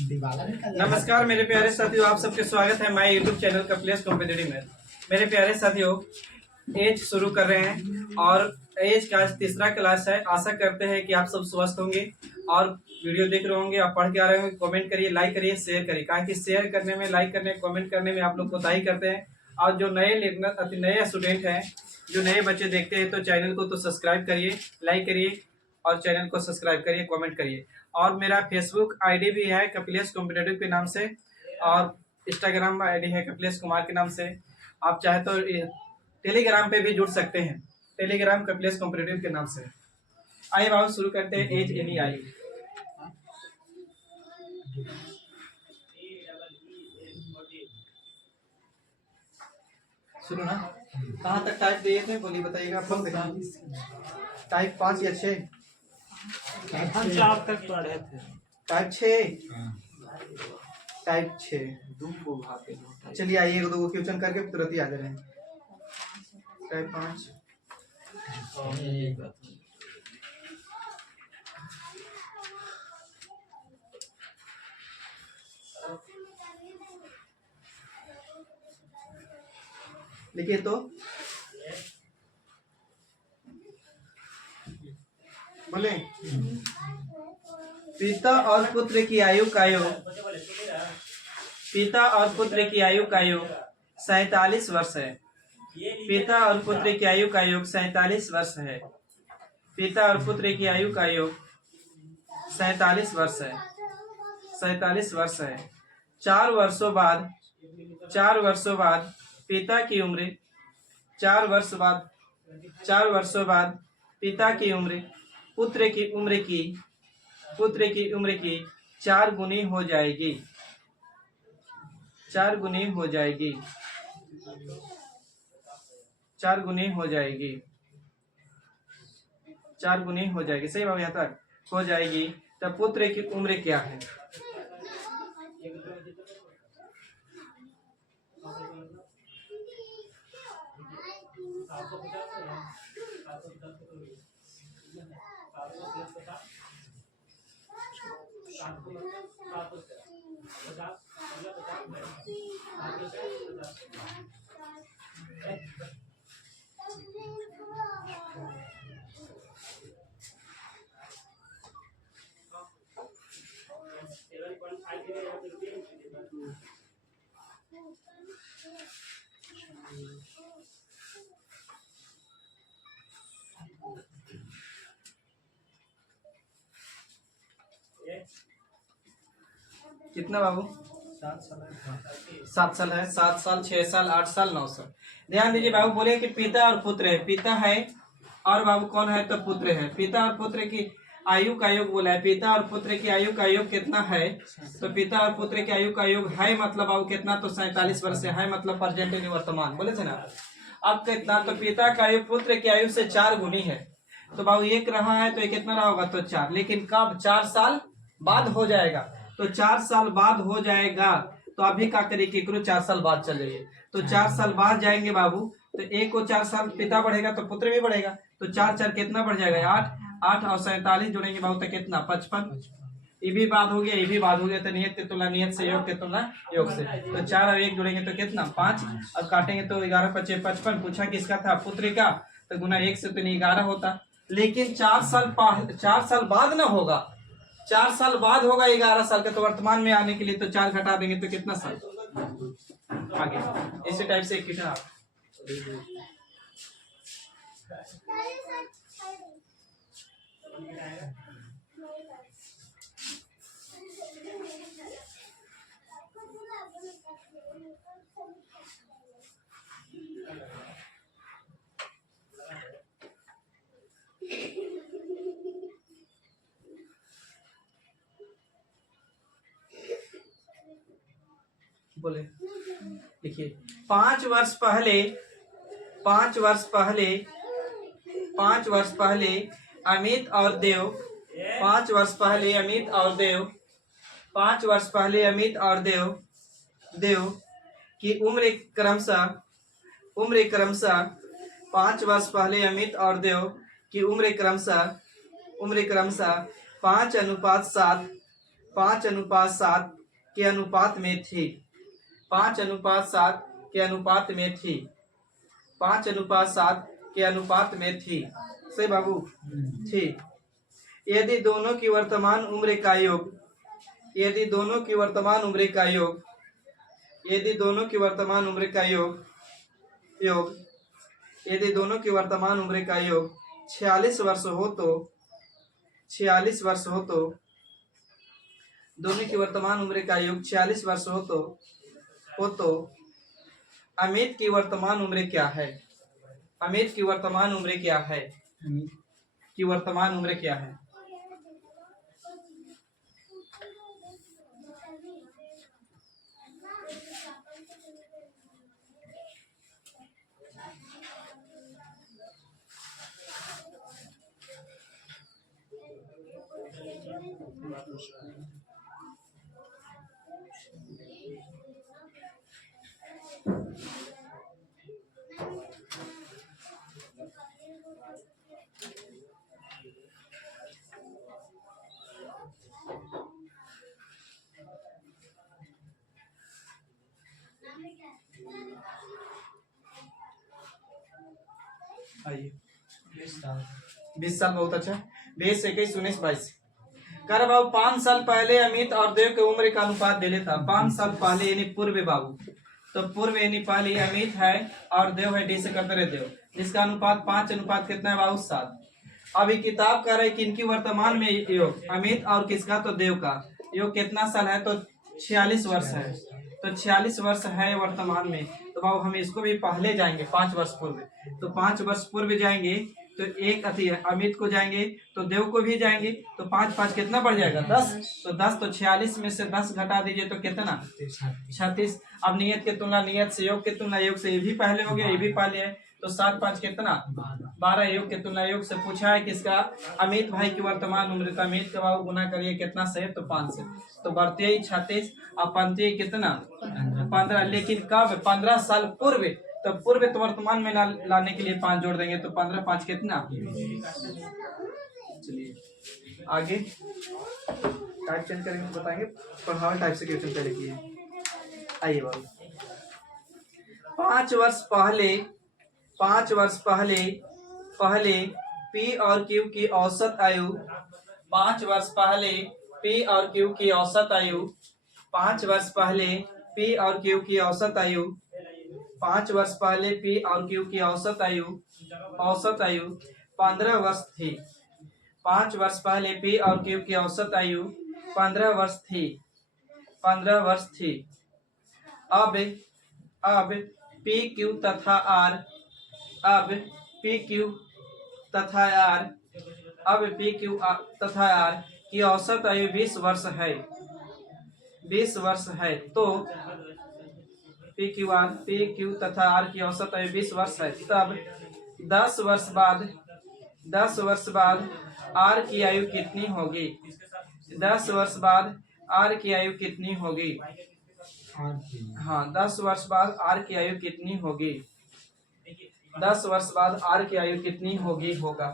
नमस्कार मेरे प्यारे साथियों, आप सबके स्वागत है my YouTube channel Kapilesh competitive math. मेरे प्यारे साथियों, एज शुरू कर रहे हैं और एज का तीसरा क्लास है। आशा करते हैं कि आप सब स्वस्थ होंगे और वीडियो देख रहे होंगे, आप पढ़ के आ रहे होंगे। कमेंट करिए, लाइक करिए, शेयर करिए, कहा कि शेयर करने में, लाइक करने, कमेंट करने में आप लोग कोताही करते हैं। और जो नए स्टूडेंट हैं, जो नए बच्चे देखते हैं, तो चैनल को तो सब्सक्राइब करिए, लाइक करिए और चैनल को सब्सक्राइब करिए, कमेंट करिए। और मेरा फेसबुक आईडी भी है कपिलेश कॉम्पिटिटिव के नाम से, और इंस्टाग्राम आईडी है कपिलेश कुमार के नाम से। आप चाहे तो टेलीग्राम पे भी जुड़ सकते हैं, टेलीग्राम कपिलेश कॉम्पिटिटिव के नाम से। आइए बाबू शुरू करते हैं। एज एनी आई शुरू ना, कहाँ तक टाइप दिए थे बोलिए, बताइएगा। टाइप 5 या 6? हम 4 तक पढ़े थे। Type 6, type 6। चलिए आइए, 1-2 क्वेश्चन करके तुरंत ही आ जा रहे हैं। टाइप 5 लिखिए तो बोले। पिता और पुत्र की आयु का योग, पिता और पुत्र की आयु का योग 47 वर्ष है। पिता और पुत्र की आयु का योग 47 वर्ष है। पिता और पुत्र की आयु का योग 47 वर्ष है, 47 वर्ष है। 4 वर्षों बाद पिता की उम्र, 4 वर्षों बाद पिता की उम्र पुत्र की उम्र की 4 गुनी हो जाएगी, 4 गुनी हो जाएगी, 4 गुनी हो जाएगी, 4 गुनी हो जाएगी। सही बात, यहाँ तक हो जाएगी। तब पुत्र की उम्र क्या है? कितना बाबू? 7 साल है। 7 साल, 6 साल, 8 साल, 9 साल। ध्यान दीजिए बाबू, बोले कि पिता और पुत्र है। पिता है और बाबू कौन है? तो पुत्र है। पिता और पुत्र की आयु का योग बोला है। पिता और पुत्र की आयु का योग कितना है? तो पिता और पुत्र की आयु का योग है मतलब बाबू कितना? तो 47 वर्ष है, मतलब प्रेजेंट यानी वर्तमान, बोले थे ना। अब कितना? तो पिता का आयु पुत्र की आयु से 4 गुनी है। तो बाबू 1 रहा है तो ये कितना रहा होगा? तो 4। लेकिन कब? 4 साल बाद हो जाएगा। तो 4 साल बाद हो जाएगा। तो अभी का तरीके करो, 4 साल बाद चल जाइए। तो 4 साल बाद जाएंगे बाबू, तो एक को 4 साल पिता बढ़ेगा तो पुत्र भी बढ़ेगा। तो 4 कितना बढ़ जाएगा? 8 और 47 जोड़ेंगे बाबू तो कितना? 55। ये भी बात हो गया, ये भी बात हो गया। तो नियत के तुलना नियत से, योग के तुलना योग से। तो 4 और 1 जोड़ेंगे तो कितना? 5। अब काटेंगे तो 11 5 55। पूछा किसका था? पुत्र का। तो गुना 1 से तो नहीं 11 होता। लेकिन 4 साल बाद ना होगा, 4 साल बाद होगा 11 साल का। तो वर्तमान में आने के लिए तो 4 घटा देंगे तो कितना साल आगे? इसी टाइप से कितना? बोले देखिए, 5 वर्ष पहले अमित और देव 5 वर्ष पहले देव की उम्र क्रमशः 5 वर्ष पहले अमित और देव की उम्र क्रमशः 5:7 5:7 के अनुपात में थी। 5:7 के अनुपात में थी। 5:7 के अनुपात में थी। सही बाबू थी। यदि दोनों की वर्तमान उम्र का योग, यदि दोनों की वर्तमान उम्र का योग, यदि दोनों की वर्तमान उम्र का योग यदि दोनों की वर्तमान उम्र का योग 46 वर्ष हो तो 46 वर्ष हो तो दोनों की वर्तमान उम्र का योग 46 वर्ष हो तो अमित की वर्तमान उम्र क्या है? अमित की वर्तमान उम्र क्या है? की वर्तमान उम्र क्या है? आइए 20 साल बहुत अच्छा। 20, 21, 19, 22 कर बाबू 5 साल पहले अमित और देव की उम्र का अनुपात दे लेता। 5 साल पहले यानी पूर्व बाबू, तो पूर्व यानी पहले अमित है और देव है, डी से करते रहे देव, जिसका अनुपात 5 अनुपात कितना है बाबू 7। अभी किताब कह रहे कि इनकी वर्तमान में योग अमित और किसका, तो देव का योग कितना साल है, तो 46 वर्ष है। तो 46 वर्ष है वर्तमान में। तो बाबू हम इसको भी पहले जाएंगे 5 वर्ष पूर्व, तो 5 वर्ष पूर्व जाएंगे तो एक अति अमित को जाएंगे तो देव को भी जाएंगे, तो 5 5 कितना बढ़ जाएगा 10, तो 10 तो 46 में से 10 घटा दीजिए तो कितना 36। अब नियत की तुलना नियत से, योग की तुलना योग से, ये भी पहले हो गया ये भी पहले है, तो 7 5 कितना 12। योग की तुलना योग से पूछा है किसका, अमित भाई की वर्तमान उम्र, तो अमित का बाबू गुना करिए कितना से, तो 5 से, तो बढ़ते ही 36 और पंते कितना 15। लेकिन कब 15 साल पूर्व, तो पूर्व तो वर्तमान में लाने के लिए 5 जोड़ देंगे, तो 15 5 कितना। चलिए आगे टाइप चेंज करेंगे बताएंगे, प्रभावी टाइप से क्वेश्चन पहले किए। आइए बाबू 5 वर्ष पहले पी और क्यू की औसत आयु, 5 वर्ष पहले पी और क्यू की औसत आयु, 5 वर्ष पहले पी और क्यू की औसत आयु, 5 वर्ष पहले पी और क्यू की औसत आयु 15 वर्ष थी। 5 वर्ष पहले पी और क्यू की औसत आयु 15 वर्ष थी। अब पी क्यू तथा आर, अब पी क्यू तथा आर की औसत आयु 20 वर्ष है। 20 वर्ष है, तो पी क्यू तथा आर की औसत आयु 20 वर्ष है। तब 10 वर्ष बाद आर की आयु कितनी होगी? 10 वर्ष बाद आर की आयु कितनी होगी? हाँ 10 वर्ष बाद आर की आयु कितनी होगी? 10 वर्ष बाद आर की आयु कितनी होगी होगा।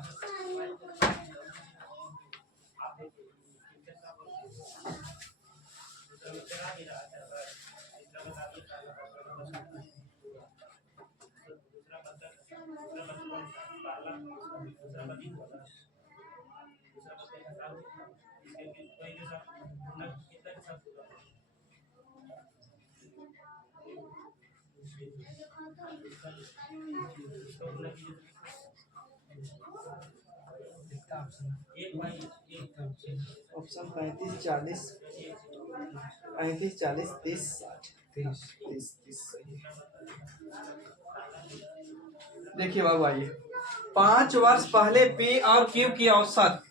ऑप्शन 35 40 30 60। देखिए बाबू आइए 5 वर्ष पहले पी और क्यू की औसत,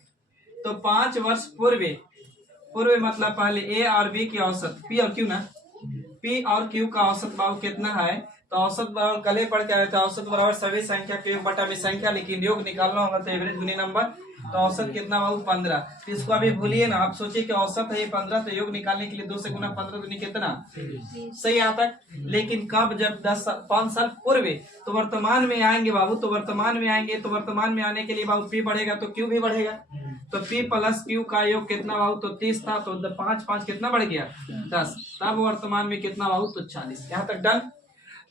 तो 5 वर्ष पूर्व मतलब पहले ए और बी की औसत, पी और क्यू ना, पी और क्यू का औसत बाबू कितना है? तो औसत बराबर कल ही पढ़ के आए थे, औसत बराबर सभी संख्या के योग बटा विसंख्या, लेकिन योग निकालना होगा तो एवरेज गुनी नंबर, तो औसत कितना बाबू 15। तो इसको अभी भूलिए ना, आप सोचिए कि औसत है 15, तो योग निकालने के लिए 2 से गुना 15 दूनी कितना, सही यहाँ तक। लेकिन कब, जब 5 साल पूर्व, तो वर्तमान में आएंगे बाबू, तो वर्तमान में आने के लिए बाबू पी बढ़ेगा तो क्यू भी बढ़ेगा, तो P प्लस Q का योग कितना बाबू? तो 30 था, तो 5 5 कितना बढ़ गया? 10। तब वर्तमान में कितना बाबू? तो 40। यहाँ तक डन।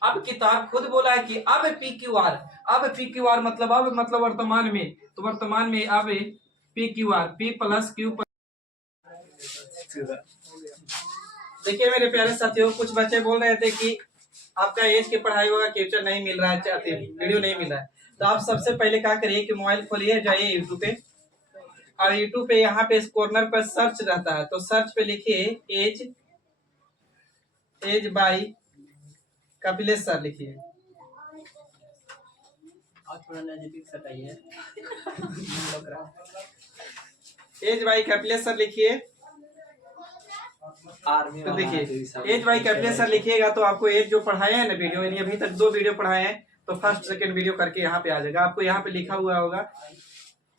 अब किताब खुद बोला है कि अब PQR, अब PQR मतलब अब मतलब वर्तमान में, तो वर्तमान में अब PQR, P प्लस Q। देखिए मेरे प्यारे साथियों, कुछ बच्चे बोल रहे थे कि आपका एज की पढ़ाई होगा, कैप्चर नहीं मिल रहा है, वीडियो नहीं मिल रहा है। तो आप सबसे पहले क्या करिए कि मोबाइल खोलिए, जाइए यूट्यूब पे, और यूट्यूब पे यहाँ पे इस कॉर्नर पर सर्च रहता है, तो सर्च पे लिखिए एज बाय कपिलेश सर लिखिए। एज बाय कपिलेश सर लिखिए। तो देखिए एज बाय कपिलेश सर लिखिएगा तो आपको एज जो पढ़ाए हैं ना वीडियो, यानी अभी तक 2 वीडियो पढ़ाए हैं, तो फर्स्ट सेकंड वीडियो करके यहाँ पे आ जाएगा। आपको यहाँ पे लिखा हुआ होगा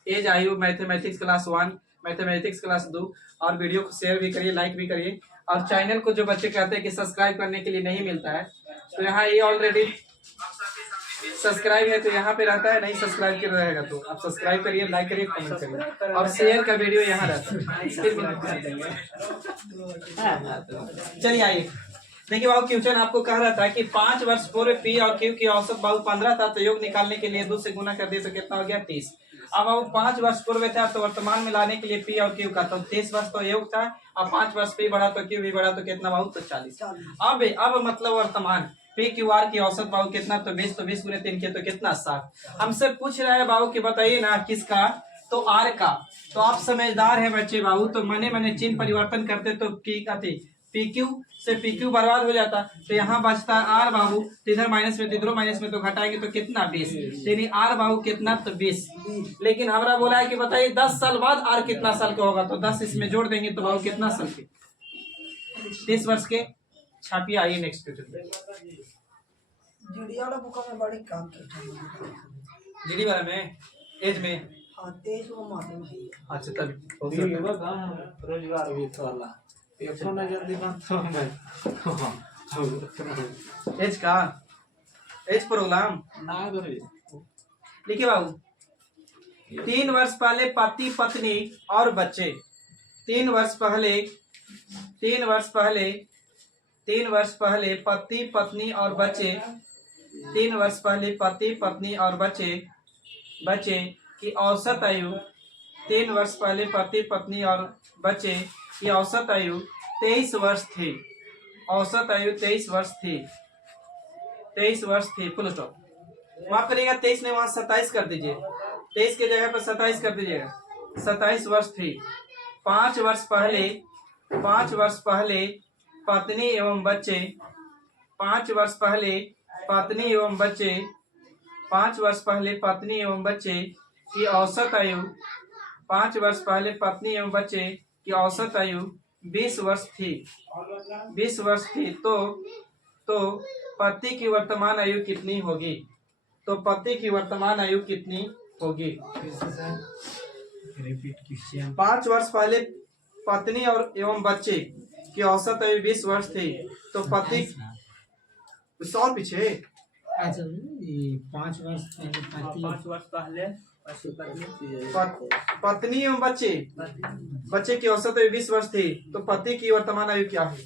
एज आयु मैथमेटिक्स क्लास 1, मैथमेटिक्स क्लास 2। और वीडियो को शेयर भी करिए, लाइक भी करिए। और चैनल को जो बच्चे कहते हैं कि सब्सक्राइब करने के लिए नहीं मिलता है, तो यहाँ ये ऑलरेडी सब्सक्राइब है, तो यहाँ पे रहता है। नहीं सब्सक्राइब कर रहेगा तो आप सब्सक्राइब करिए, लाइक करिए, कमेंट करिए, और शेयर का वीडियो यहाँ रहता है। चलिए आइए देखिए बाबू, क्वेश्चन आपको कह रहा था कि 5 वर्ष पूर्व P और Q की औसत बाबू 15 था, तो योग निकालने के लिए 2 से गुना कर दिए तो कितना हो गया? 30। अब बाबू 5 वर्ष पूर्व था, तो वर्तमान में लाने के लिए P और Q का तो 30 वर्ष तो योग था, अब 5 वर्ष P बढ़ा तो Q भी बढ़ा, तो कितना बाबू? तो 40। अब मतलब वर्तमान PQR की औसत बाबू कितना? तो 20, तो 20 गुने 3 किया तो कितना? 60। हमसे पूछ रहा है बाबू कि बताइए ना किसका? तो R का। तो आप समझदार हैं बच्चे बाबू, तो मने चिन्ह परिवर्तन करते तो PQ से PQ बर्बाद हो जाता, तो यहाँ बचता R बाबू, तो इधर माइनस में, इधर माइनस में, तो घटाएंगे तो कितना? 20। यानी R बाबू कितना? तो 20। लेकिन हमारा बोला है कि बताइए 10 साल बाद R कितना साल का होगा, तो 10 इसमें जोड़ देंगे तो बाबू कितना साल के? 30 वर्ष के। छापिए, आइए नेक्स्ट क्वेश्चन। जीडी वाला बुक में बड़ी काम जीडी वाला में एज में हाँ तेज वो मालूम है। अच्छा तब रोजगार भी वाला जल्दी एज का एज प्रोग्राम लिखिए बाबू। 3 वर्ष पहले पति पत्नी और बच्चे, 3 वर्ष पहले पति पत्नी और बच्चे, 3 वर्ष पहले पति पत्नी और बच्चे की औसत आयु, 3 वर्ष पहले पति पत्नी और बच्चे की औसत आयु 23 वर्ष थी। औसत आयु 23 वर्ष थी। 23 वर्ष थी, फुल स्टॉप। माफ करिएगा 23 ने वहां 27 कर दीजिए, 23 की जगह पर 27 कर दीजिएगा। 27 वर्ष थी। 5 वर्ष पहले पत्नी एवं बच्चे, 5 वर्ष पहले पत्नी एवं बच्चे, 5 वर्ष पहले पत्नी एवं बच्चे की औसत आयु, 5 वर्ष पहले पत्नी एवं बच्चे की औसत आयु 20 वर्ष थी। 20 वर्ष थी, तो पति की वर्तमान आयु कितनी होगी? तो पति की वर्तमान आयु कितनी होगी? 5 वर्ष पहले पत्नी और एवं बच्चे की औसत आयु 20 वर्ष थी, तो पति और पीछे 5 वर्ष पहले पति 5 वर्ष पहले पत्नी एवं बच्चे की औसत आयु 20 वर्ष थी, तो पति की वर्तमान आयु क्या है?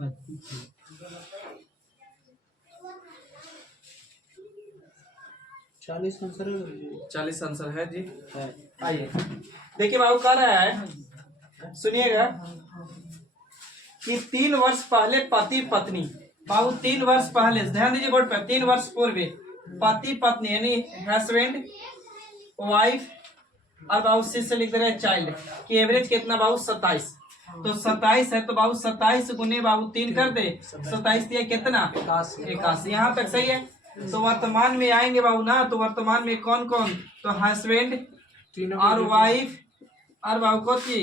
पति 40 आंसर है। 40 आंसर है जी। आइए देखिए बाबू कह रहा है, सुनिएगा कि 3 वर्ष पहले पति पत्नी, बाबू 3 वर्ष पहले, ध्यान दीजिए बोर्ड पर, 3 वर्ष पूर्व पति पत्नी यानी हस्बैंड वाइफ, और बाबू से लिख दे रहे हैं चाइल्ड की एवरेज कितना बाबू? 27। तो 27 है, तो बाबू 27 गुने बाबू 3 कर दे, 27 दिया कितना? 81। यहाँ तक सही है। तो वर्तमान में आएंगे बाबू ना, तो वर्तमान में कौन कौन? तो हस्बैंड और वाइफ और बाबू को थी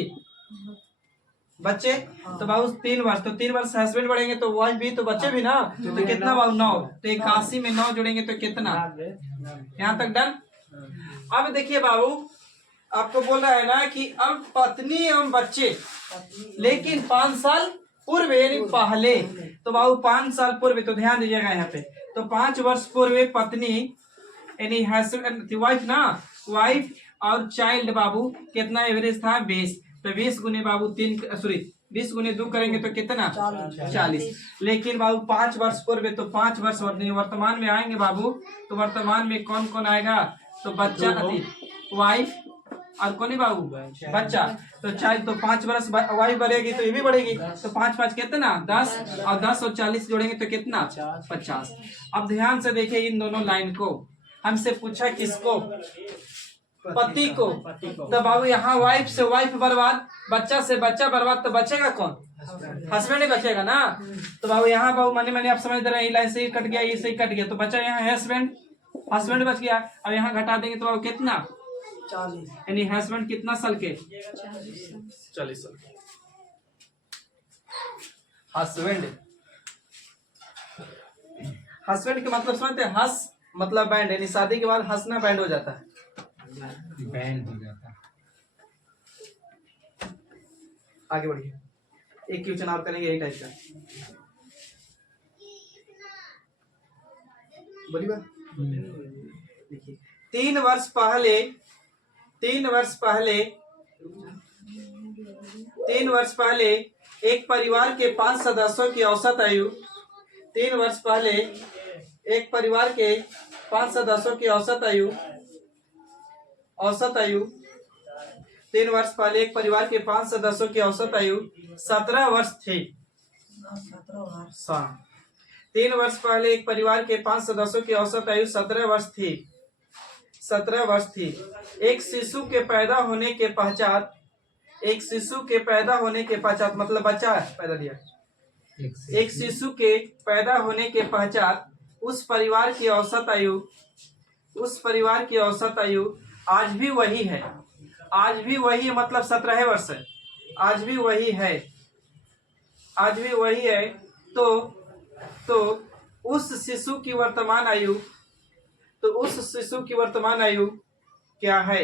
बच्चे, तो बाबू 3 वर्ष, तो 3 वर्ष हस्बैंड बढ़ेंगे तो वाइफ भी, तो बच्चे भी ना, तो कितना बाबू? 9। तो 81 में 9 जोड़ेंगे तो कितना? यहाँ तक डन। अब देखिए बाबू, आपको बोल रहा है ना कि अब पत्नी एवं बच्चे, लेकिन 5 साल पूर्व यानी पहले, तो बाबू 5 साल पूर्व, तो ध्यान दीजिएगा यहाँ पे, तो 5 वर्ष पूर्व पत्नी यानी वाइफ ना, वाइफ और चाइल्ड बाबू कितना एवरेज था 20, तो 20 गुने बाबू 3 सॉरी 20 गुने 2 करेंगे तो कितना 40। लेकिन बाबू 5 वर्ष पूर्व, तो 5 वर्ष वर्तमान में आएंगे बाबू, तो वर्तमान में कौन कौन आएगा, तो बच्चा वाइफ और कौन है बाबू बच्चा, तो चाइल्ड, तो 5 वर्ष वाइफ बढ़ेगी तो ये भी बढ़ेगी, तो 5 5 कितना 10, और 10 और 40 जोड़ेंगे तो कितना 50। अब ध्यान से देखिए इन दोनों लाइन को, हमसे पूछा किसको, पति को, तो बाबू यहाँ वाइफ से वाइफ बर्बाद, बच्चा से बच्चा बर्बाद, तो बचेगा कौन, हस्बैंड ही बचेगा ना। तो बाबू यहाँ बाबू मैंने आप समझ रहे हैं, लाइन से ही कट गया, ये से ही कट गया, तो बचा यहाँ हस्बैंड, हस्बैंड बच गया। अब यहाँ घटा देंगे तो बाबू कितना 40, यानी हस्बैंड कितना साल के 40 साल के। हस्बैंड, हस्बैंड के मतलब समझते हैं, हंस मतलब बैंड, यानी शादी के बाद हंसना बैंड हो जाता है, बैंड हो जाता है। आगे बढ़िए, एक क्वेश्चन और करेंगे यही टाइप का, बोलिए देखिए 3 वर्ष पहले 3 वर्ष पहले एक परिवार के 5 सदस्यों की औसत आयु, 3 वर्ष पहले एक परिवार के 5 सदस्यों की औसत आयु 3 वर्ष पहले एक परिवार के 5 सदस्यों की औसत आयु 17 वर्ष थी। 3 वर्ष पहले एक परिवार के 5 सदस्यों की औसत आयु 17 वर्ष थी। एक शिशु के पैदा होने के पश्चात मतलब बच्चा पैदा दिया, एक शिशु के पैदा होने के पश्चात उस परिवार की औसत आयु आज भी वही है, मतलब 17 वर्ष है, आज भी वही है। तो उस शिशु की वर्तमान आयु क्या है,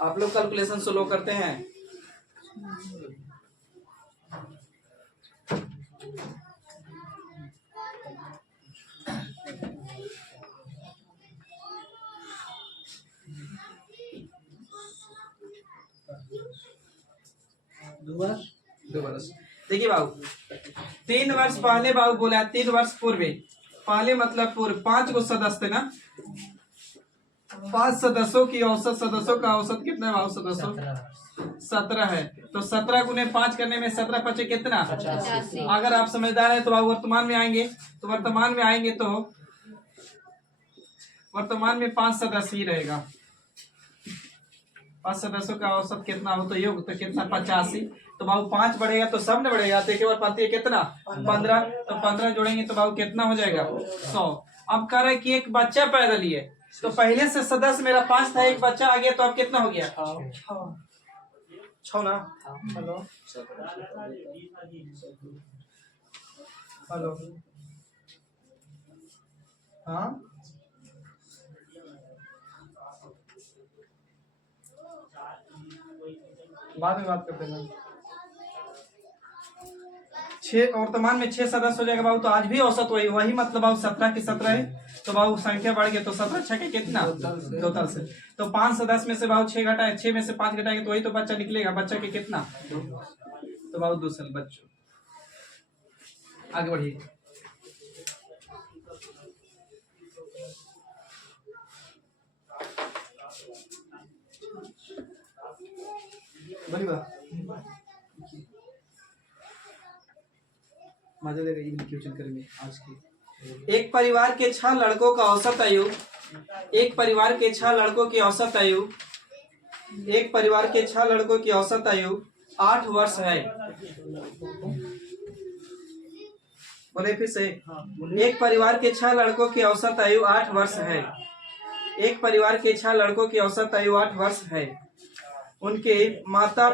आप लोग कैलकुलेशन स्लो करते हैं। दो वर्ष देखिए बाबू 3 वर्ष पहले बाबू बोला 3 वर्ष पूर्व, पहले मतलब पूर्व 5 को सदस्य थे ना, 5 सदस्यों की औसत, सदस्यों का औसत कितना है बाबू, सदस्यों 17 है, तो 17 गुने 5 करने में 17 पचे कितना 85। अगर आप समझदार हैं तो बाबू वर्तमान में आएंगे, तो वर्तमान में 5 सदस्य ही रहेगा, 5 सदस्यों का औसत कितना हो, तो योग तो कितना 85, तो बाबू 5 बढ़ेगा तो सब ने बढ़ेगा, तो एक बार पाती है कितना 15, तो 15 जोड़ेंगे तो बाबू कितना हो जाएगा 100। अब कह रहा है कि एक बच्चा पैदा लिए, तो पहले से सदस्य मेरा 5 था, एक बच्चा आ गया, तो अब कितना हो गया 6 ना। हेलो हाँ बाद में बात करते हैं। 6 वर्तमान में 6 सदस्य हो जाएगा बाबू, तो आज भी औसत वही मतलब बाबू 17 की 17 है, तो बाबू संख्या बढ़ गया, तो 17 6 के कितना 2 से, तो 5 सदस्य में से बाबू 6 घटाए, 6 में से 5 घटाएंगे तो वही तो बच्चा निकलेगा, बच्चा के कितना तो बाबू 2 साल बच्चों। आगे बढ़िए, बोलिए क्वेश्चन करेंगे आज की। एक परिवार के 6 लड़कों का औसत आयु, एक परिवार के 6 लड़कों की औसत आयु 8 वर्ष है। बोले फिर से, एक परिवार के 6 लड़कों की औसत आयु 8 वर्ष है, एक परिवार के 6 लड़कों की औसत आयु 8 वर्ष है। उनके माता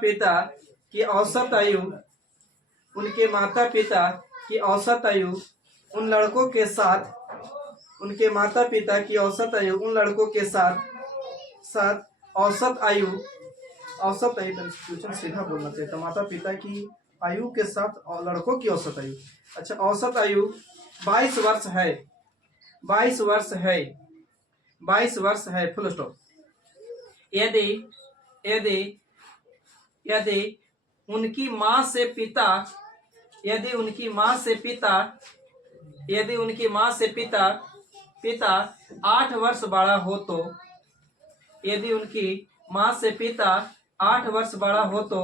पिता की औसत आयु उनके माता पिता की औसत आयु उन लड़कों के साथ उनके माता पिता की औसत आयु उन लड़कों के साथ औसत आयु कंफ्यूजन सीधा बोलना चाहिए। तो माता पिता की आयु के साथ और लड़कों की औसत आयु, अच्छा औसत आयु 22 वर्ष है 22 वर्ष है फुल स्टॉप। यदि यदि यदि उनकी माँ से पिता 8 वर्ष बड़ा हो तो यदि उनकी माँ से पिता 8 वर्ष बड़ा हो तो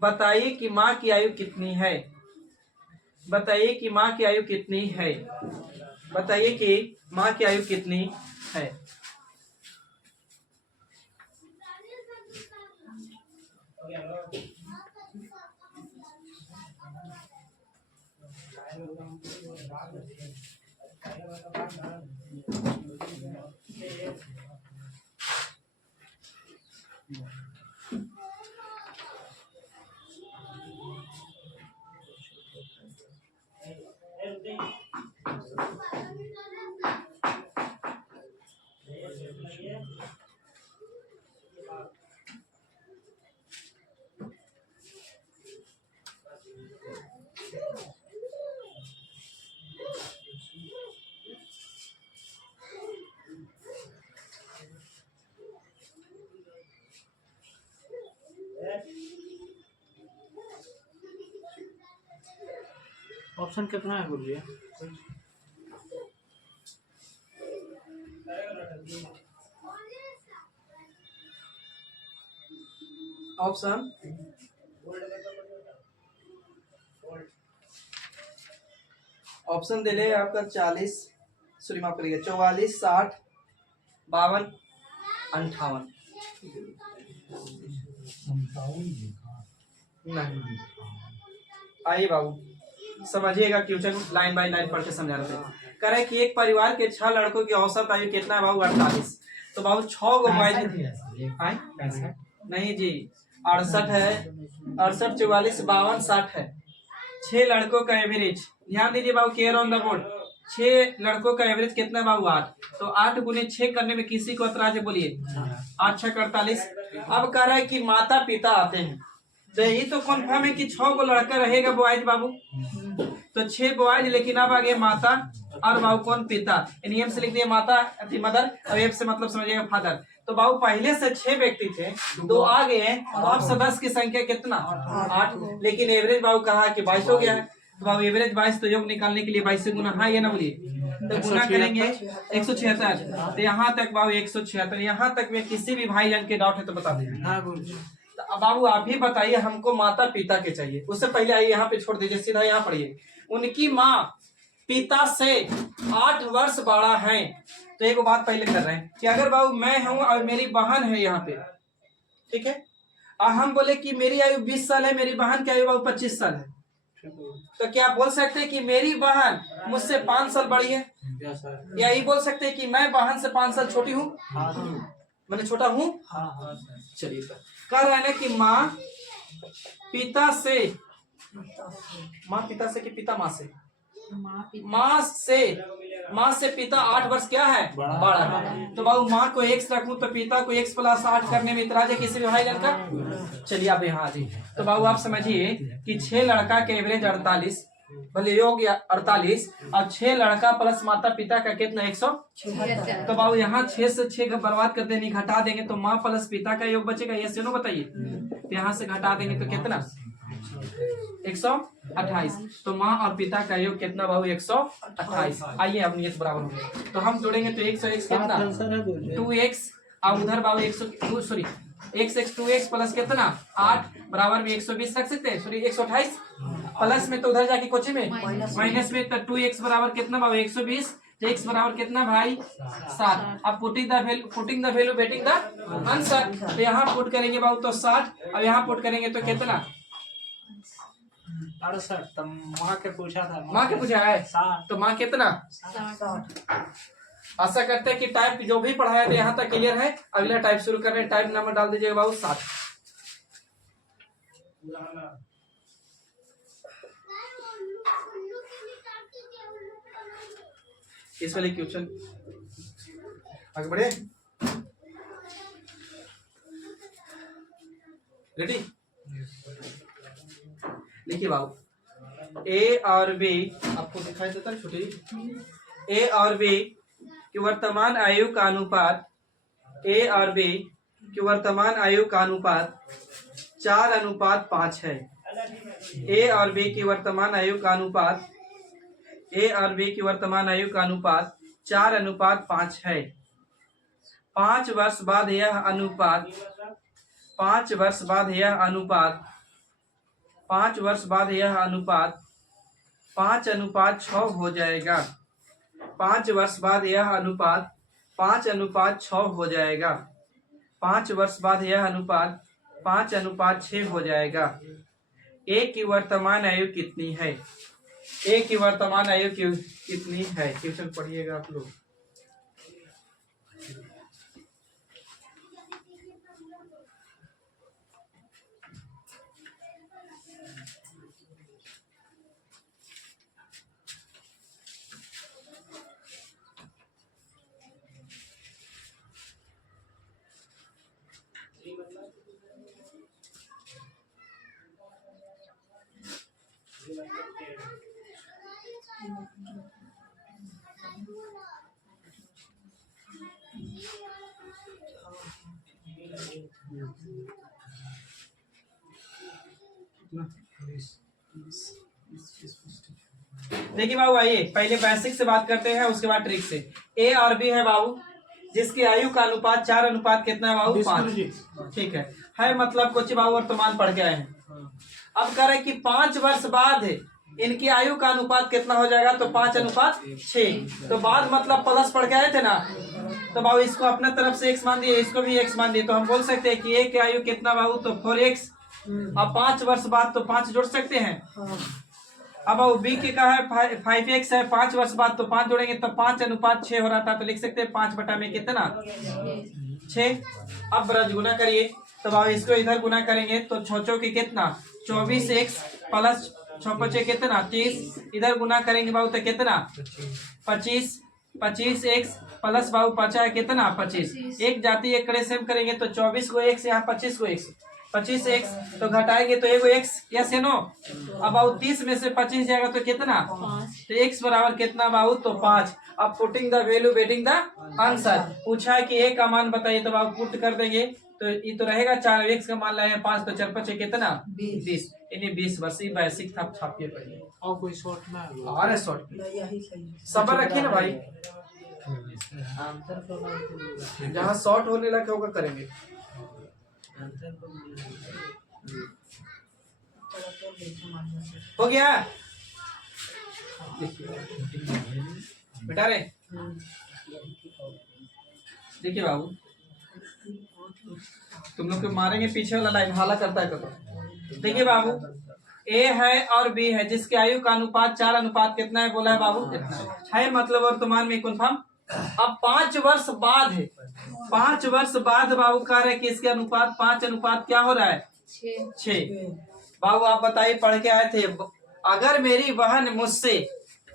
बताइए कि माँ की आयु कितनी है। बताइए कि माँ की आयु कितनी है। बताइए कि माँ की आयु कितनी है। ऑप्शन कितना है बोलिए। ऑप्शन ऑप्शन दे ले आपका 40 सॉरी माफ करिएगा 44 60 52 58 नहीं। आइए बाबू समझिएगा, क्वेश्चन लाइन बाय लाइन पढ़ के समझा रहे थे। कह रहे कि एक परिवार के 6 लड़कों की औसत आयु कितना है बाबू 48। तो बाबू 6 गो बॉयज नहीं जी 68 है 68 44 52 60 है। 6 लड़कों का एवरेज ध्यान दीजिए बाबू, केयर ऑन द बोर्ड। 6 लड़कों का एवरेज कितना बाबू 8। तो 8 गुने 6 करने में किसी को एतराज है बोलिए। 8 6 48। अब कह रहा है कि माता पिता आते हैं, तो यही तो कन्फर्म है कि 6 को लड़का रहेगा बॉयज बाबू, तो 6 बॉयज, लेकिन अब आगे माता और बाबू कौन पिता। नियम से लिख दिए माता मदर और एफ से मतलब समझिएगा फादर। तो बाबू पहले से 6 व्यक्ति थे, 2 आ गए हैं, तो अब सदस्य की संख्या कितना 8, लेकिन एवरेज बाबू कहा कि 22 हो गया है। तो बाबू एवरेज 22, तो योग निकालने के लिए 22 से गुना हाँ ये ना बोलिए, तो गुना करेंगे 176। तो यहाँ तक बाबू 176। यहाँ तक में किसी भी भाई जान के डाउट है तो बता दीजिए। तो अब बाबू आप ही बताइए, हमको माता पिता के चाहिए। उससे पहले आइए यहाँ पे छोड़ दीजिए, सीधा यहाँ पढ़िए। उनकी माँ पिता से 8 वर्ष बड़ा है। तो एक बात पहले कर रहे हैं कि अगर बाबू मैं हूं और मेरी बहन है यहाँ पे, ठीक है, और हम बोले कि मेरी आयु 20 साल है, मेरी बहन की आयु बाबू 25 साल है, तो क्या आप बोल सकते हैं कि मेरी बहन मुझसे 5 साल बड़ी है, या यही बोल सकते हैं कि मैं बहन से 5 साल छोटी हूँ, मैंने छोटा हूँ। चलिए सर, कह रहा है ना कि माँ पिता से कि पिता माँ से, माँ से पिता 8 वर्ष क्या है बड़ा है। तो बाबू माँ को x रखूं तो पिता को x + 8 करने में इतराज है किसी भी भाई जान का। चलिए आप यहाँ आ जाइए। तो बाबू आप समझिए कि 6 लड़का के एवरेज 48, भले योग 48, और 6 लड़का प्लस माता पिता का कितना 100। तो बाबू यहाँ 6 से 6 का बर्बाद करते नहीं, घटा देंगे तो माँ प्लस पिता का योग बचेगा, ये सुनो बताइए। तो यहाँ से घटा देंगे तो कितना 128। तो माँ और पिता का योग कितना बाबू 128। आइए अब नियत बराबर हो गया, तो हम जोड़ेंगे तो 100x कितना 2x, और उधर बाबू 100 सॉरी x 2x प्लस कितना 8 बराबर में 120 रख सकते हैं, सॉरी 128 प्लस में, तो उधर जाके कोचे में माइनस में, तो 2x बराबर कितना बाबू 120, तो x बराबर कितना भाई 7। अब putting the value betting the answer, तो यहाँ पुट करेंगे बाबू तो 60, और यहाँ पुट करेंगे तो कितना 68। माँ के पूछा था, माँ के पूछा है, तो माँ कितना आशा करते हैं कि टाइप जो भी पढ़ाया था यहाँ तक क्लियर है। अगला टाइप शुरू कर रहे हैं। टाइप नंबर डाल दीजिएगा बाबू 7। इस वाले क्वेश्चन आगे बढ़े। रेडी? देखिए बाबू, ए और बी आपको दिखाई देता है छोटी। ए और बी की वर्तमान आयु का अनुपात, ए और बी की वर्तमान आयु का अनुपात 4:5 है। ए और बी की वर्तमान आयु का अनुपात, ए और बी की वर्तमान आयु का अनुपात 4:5 है। 5 वर्ष बाद यह अनुपात 5 वर्ष बाद यह अनुपात 5 वर्ष बाद यह अनुपात 5:6 हो जाएगा। 5 वर्ष बाद यह अनुपात 5:6 हो जाएगा। 5 वर्ष बाद यह अनुपात 5:6 हो जाएगा। ए की वर्तमान आयु कितनी है? ए की वर्तमान आयु कितनी है? क्वेश्चन पढ़िएगा आप लोग। देखिए बाबू, आइए पहले बेसिक से बात करते हैं, उसके बाद ट्रिक से। ए और बी है बाबू, जिसकी आयु का अनुपात 4 कितना है बाबू? 5। ठीक है मतलब कुछ बाबू वर्तमान पढ़ के आए हैं। अब कह रहे कि 5 वर्ष बाद इनकी आयु का अनुपात कितना हो जाएगा? तो 5:6। तो बाद मतलब प्लस पढ़ के आए थे ना, तो बाबू इसको अपने तरफ से x मान दिए, इसको भी x मान दिए, तो हम बोल सकते हैं कि a की आयु कितना बाबू? तो 4x। अब 5 वर्ष बाद तो 5 जोड़ सकते हैं। अब बाबू b की का है 5x है, 5 वर्ष बाद तो 5 जोड़ेंगे तो 5:6 हो रहा था, तो लिख सकते हैं 5 बटा में कितना? 6। अब ब्रज गुना करिए, तो बाबू इसको इधर गुना करेंगे तो 6 की कितना? 24x प्लस 6 कितना? 30। इधर गुना करेंगे बाबू तो कितना? 25। 25x प्लस बाबू 50 कितना? 25। एक जाती एक कड़े सेम करेंगे तो 24 को x, यहाँ 25 को x, 25x तो घटाएंगे तो एगो x, यस या नो? अब बाबू 30 में से 25 जाएगा तो कितना? तो x बराबर कितना बाबू? तो 5। अब putting the value waiting the answer. पूछा है कि a का मान बताइए, तो बाबू पुट कर देंगे तो ये तो रहेगा 4, x का मान लाए 5, तो 4×5 कितना? 20। इन्हें 20 वर्ष बेसिक था, छापिए पहले। और कोई शॉर्ट में अरे शॉर्ट यही सही है। सबर रखिए ना भाई, आंसर तो जहाँ शॉर्ट होने लगे होगा करेंगे। हो गया बेटा रे। देखिए बाबू, तुम लोग को मारेंगे पीछे वाला लाइन हाला करता है कब। देखिए बाबू, ए है और बी है, जिसके आयु का अनुपात 4 कितना है? बोला है बाबू कितना है मतलब वर्तमान में कन्फर्म। अब 5 वर्ष बाद है, 5 वर्ष बाद बाबू कह रहे कि इसके अनुपात 5 क्या हो रहा है? 6। बाबू आप बताइए, पढ़ के आए थे, अगर मेरी बहन मुझसे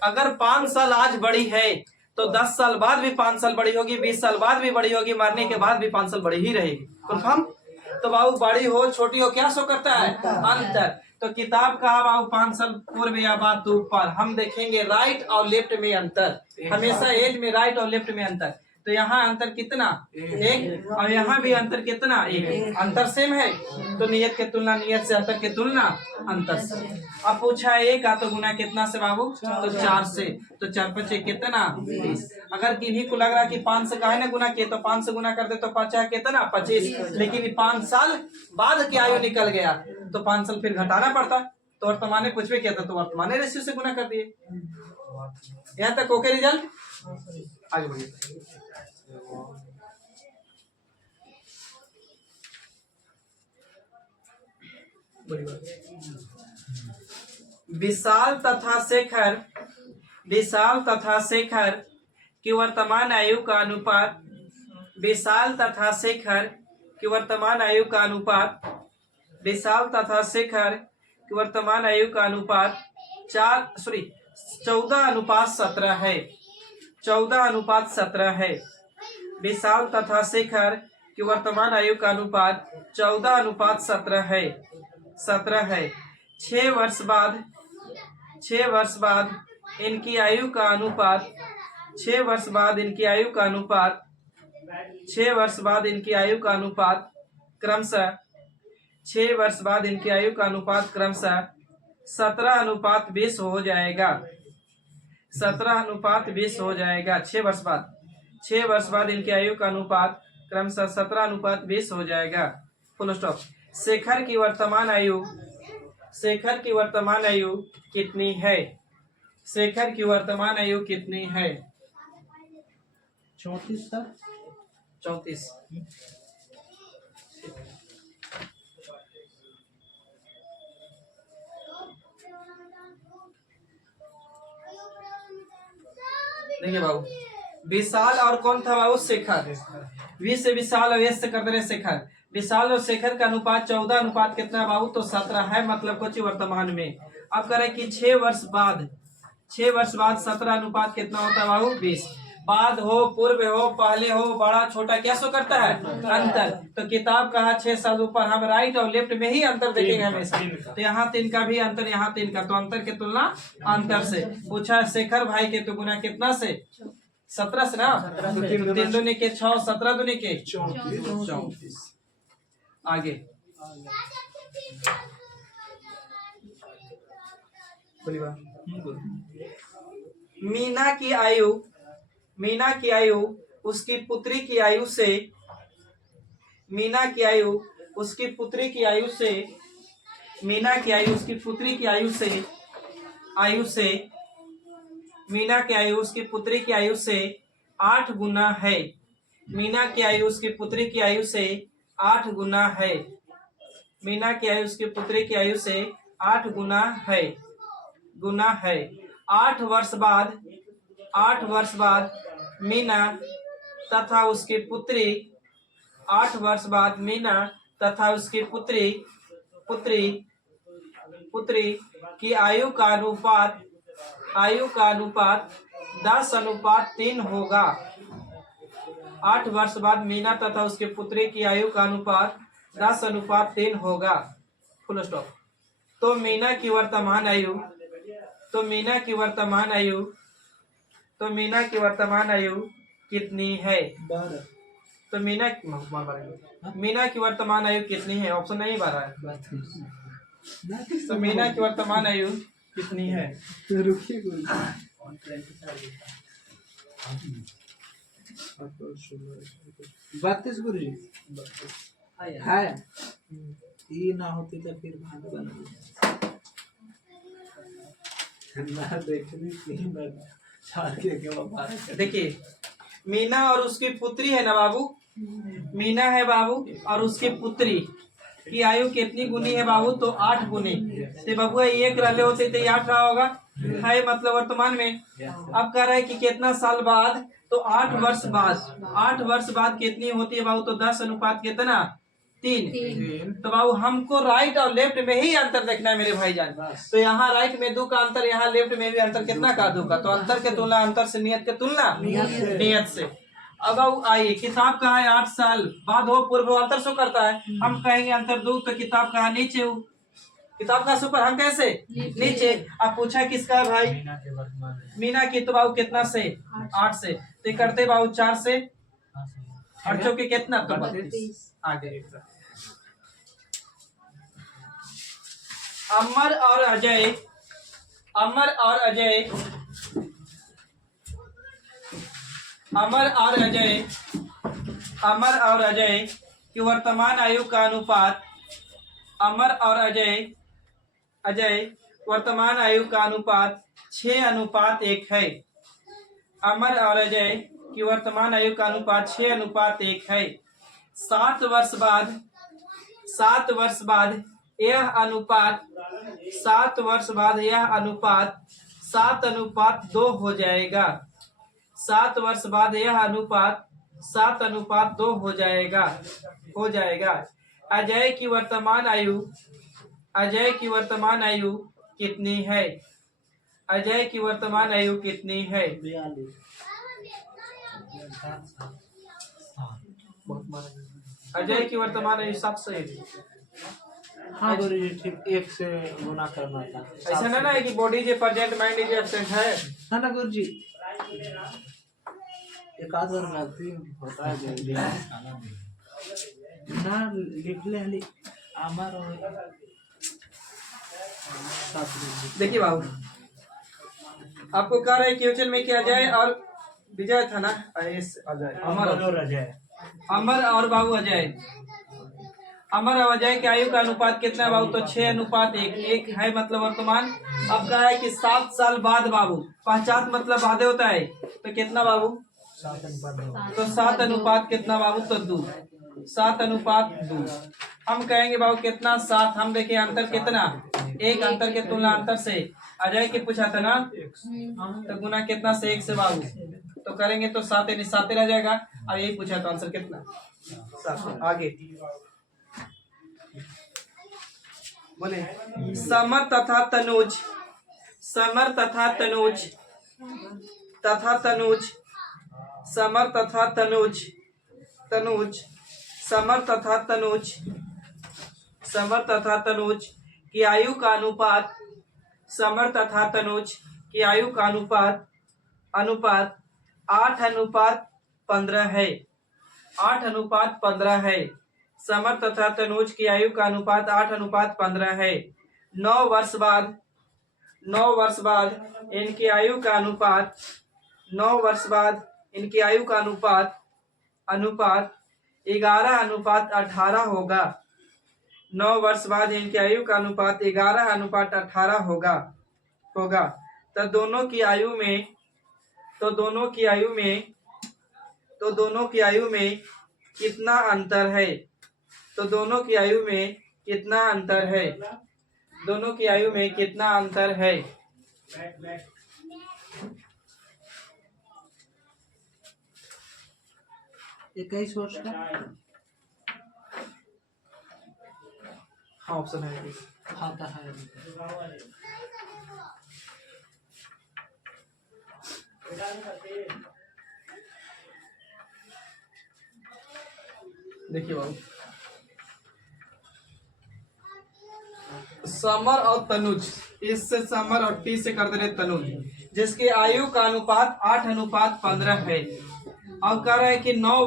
अगर 5 साल आज बड़ी है तो 10 साल बाद भी 5 साल बड़ी होगी, 20 साल बाद भी बड़ी होगी, मरने के बाद भी 5 साल बड़ी ही रहेगी। कन्फर्म? तो बाबू बड़ी हो छोटी हो क्या शो करता है? अंतर। तो किताब कहा बाबू 5 साल पूर्व या बाद तो ऊपर, हम देखेंगे राइट और लेफ्ट में अंतर, हमेशा एज में राइट और लेफ्ट में अंतर। तो यहाँ अंतर कितना? 1, और यहाँ भी अंतर कितना? 1। अंतर सेम है तो नियत के तुलना नियत से, अंतर के तुलना अंतर से। अब पूछा है 1 का तो गुना कितना से बाबू? तो 4 से, तो 4×5 कितना? 20। अगर किसी को लग रहा है कि 5 से काहे ना गुना किए, तो 5 से गुना कर दे तो 5 कितना? 25। लेकिन 5 साल बाद की आयु निकल गया तो 5 साल फिर घटाना पड़ता, तो वर्तमान में कुछ भी किया था तो वर्तमान रेशियो से गुना कर दिए। यहाँ तक ओके रिजल्ट? आगे बढ़िए। विशाल तथा शेखर की वर्तमान आयु का अनुपात विशाल तथा शेखर की वर्तमान आयु का अनुपात विशाल तथा शेखर की वर्तमान आयु का अनुपात 14:17 है। 14:17 है। विशाल तथा शेखर की वर्तमान आयु का अनुपात 14:17 है। 17 है। 6 वर्ष बाद इनकी आयु का अनुपात 6 वर्ष बाद इनकी आयु का अनुपात 6 वर्ष बाद इनकी आयु का अनुपात क्रमशः 6 वर्ष बाद इनकी आयु का अनुपात क्रमशः 17:20 हो जाएगा। 17:20 हो जाएगा। 6 वर्ष बाद इनकी आयु का अनुपात क्रमशः 17:20 हो जाएगा। Full stop. शेखर की वर्तमान आयु कितनी है? शेखर की वर्तमान आयु कितनी है? 34 सर। 34। देखिए बाबू, विशाल और कौन था बाबू? शेखर। वी से विशाल और एस से कर दे रहे शेखर। विशाल और शेखर का अनुपात 14 अनुपात कितना है बाबू? तो 17 है, मतलब कुछ वर्तमान में। अब कह रहे कि 6 वर्ष बाद 17 अनुपात कितना होता है बाबू? 20। बाद हो, पूर्व हो, पहले हो, बड़ा छोटा क्या सो करता है? अंतर। तो किताब कहा 6 साल ऊपर, हम राइट और लेफ्ट में ही अंतर देखेंगे हमेशा। तो यहाँ 3 का भी अंतर, यहाँ 3 का, तो अंतर की तुलना अंतर से। पूछा शेखर भाई के तो गुना कितना से? 17 से ना। तो 3 दूनी के 6, 17 दूनी के 34। आगे मीना की आयु उसकी पुत्री की आयु से मीना की आयु उसकी पुत्री की आयु से 8 गुना है। मीना की आयु उसकी पुत्री की आयु से 8 गुना है। मीना की आयु उसकी पुत्री की आयु से 8 गुना है। 8 वर्ष बाद मीना तथा उसकी पुत्री 8 वर्ष बाद मीना तथा उसकी पुत्री की आयु का अनुपात 10:3 होगा। 8 वर्ष बाद मीना तथा उसके पुत्री की आयु का अनुपात 10:3 होगा। Full stop. तो मीना की वर्तमान आयु कितनी है? 12। तो मीना की वर्तमान आयु कितनी है? ऑप्शन नहीं 12 है। तो मीना की वर्तमान आयु कितनी है? तो रुकिए कोई 32 गुरु जी है। ये ना होती तो फिर भाग बना देखिए, मीना और उसकी पुत्री है ना बाबू, मीना है बाबू और उसकी पुत्री की आयु कितनी गुनी है बाबू? तो 8 गुनी। तो बाबू एक रले होते तो 8 रहा होगा है, मतलब वर्तमान में। अब कह रहा है कि कितना साल बाद? तो 8 वर्ष बाद कितनी होती है बाबू? तो 10 अनुपात कितना? 3। तो बाबू हमको राइट और लेफ्ट में ही अंतर देखना है मेरे भाईजान। तो यहाँ राइट में 2 का अंतर, यहाँ लेफ्ट में भी अंतर कितना का? 2 का। तो अंतर के तुलना अंतर से, नियत के तुलना नियत से। अब आइए, किताब कहा है 8 साल बाद हो, पूर्व अंतर शो करता है। हम कहेंगे अंतर 2, तो किताब कहा नीचे हो, किताब का सुपर हम कैसे नीचे। अब पूछा किसका है भाई? मीना की। तो बाबू कितना से? 8 से। तो करते बाबू 4 से 8 के कितना? तो 32। आगे अमर और अजय की वर्तमान आयु का अनुपात वर्तमान आयु का अनुपात 6:1 है। अमर और अजय की वर्तमान आयु का अनुपात 6:1 है। 7 वर्ष बाद यह अनुपात 7:2 हो जाएगा। 7 वर्ष बाद यह अनुपात 7:2 हो जाएगा। अजय की वर्तमान आयु कितनी है? अजय की वर्तमान आयु कितनी है? 42। अजय की वर्तमान आयु 701। हाँ गुरुजी ठीक, 1 से गुना करना था। ऐसा ना है कि body is present mind is absent है। ना ना गुरुजी, एक आध बार गलती होता है जल्दी ना लिख ले हली अमर और देखिए बाबू, आपको कह रहे क्वेश्चन में कि अजय और विजय था ना, अजय अमर और बाबू अजय, अमर और अजय के आयु का अनुपात कितना है बाबू? तो 6:1 है, मतलब वर्तमान। अब कहा है कि 7 साल बाद बाबू, पश्चात मतलब बाधे होता है, तो कितना बाबू? 7:2। तो 7 अनुपात कितना बाबू? तो 2। 7:2 हम कहेंगे बाबू कितना? 7। हम देखें अंतर कितना, 1 अंतर के तुलना अंतर से अजय के पूछा था ना, तो गुना कितना से 1 से बाबू, तो करेंगे तो 7 यानी 7 रह जाएगा। अब यही पूछा तो आंसर कितना? 7। आगे बोले समर तथा तनुज, समर तथा तनुज तथा तनुज, समर तथा तनुज, तनुज, समर तथा तनुज, समर तथा तनुज की आयु का अनुपात, समर तथा तनुज की आयु का अनुपात 8:15 है। 8:15 है। समर तथा तनुज की आयु का अनुपात 8:15 है। 9 वर्ष बाद इनकी आयु का अनुपात 9 वर्ष बाद इनकी आयु का अनुपात 11:18 होगा। 9 वर्ष बाद इनकी आयु का अनुपात 11:18 होगा। तो दोनों की आयु में कितना अंतर है? तो दोनों की आयु में कितना अंतर है? दोनों की आयु में कितना अंतर है? 21 वर्ष का। हाँ ऑप्शन है। हाँ तो है। देखिए बाबू, समर और तनुज, इससे समर और टी से कर दे रहे तनुज, जिसकी आयु का अनुपात 8:15 है। और कह रहे हैं कि 9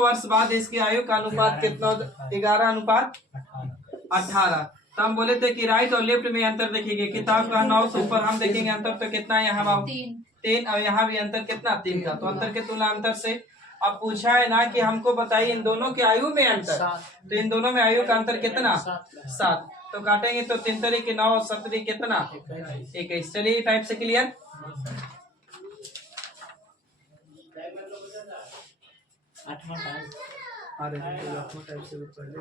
वर्ष बाद इसकी आयु का अनुपात कितना? 11:18। तो हम बोले थे कि राइट और लेफ्ट में अंतर देखेंगे। किताब का 9 से ऊपर हम देखेंगे अंतर तो कितना है यहाँ बाबू? 3। और यहाँ भी अंतर कितना? 3 का। तो अंतर के तुलना अंतर से। अब पूछा है ना कि हमको बताइए इन दोनों के आयु में अंतर, तो इन दोनों में आयु का अंतर कितना? 7। तो काटेंगे तो 3 तरीके 9 और 7 कितना? 21। चलिए टाइप से क्लियर। आठवां टाइप से पहले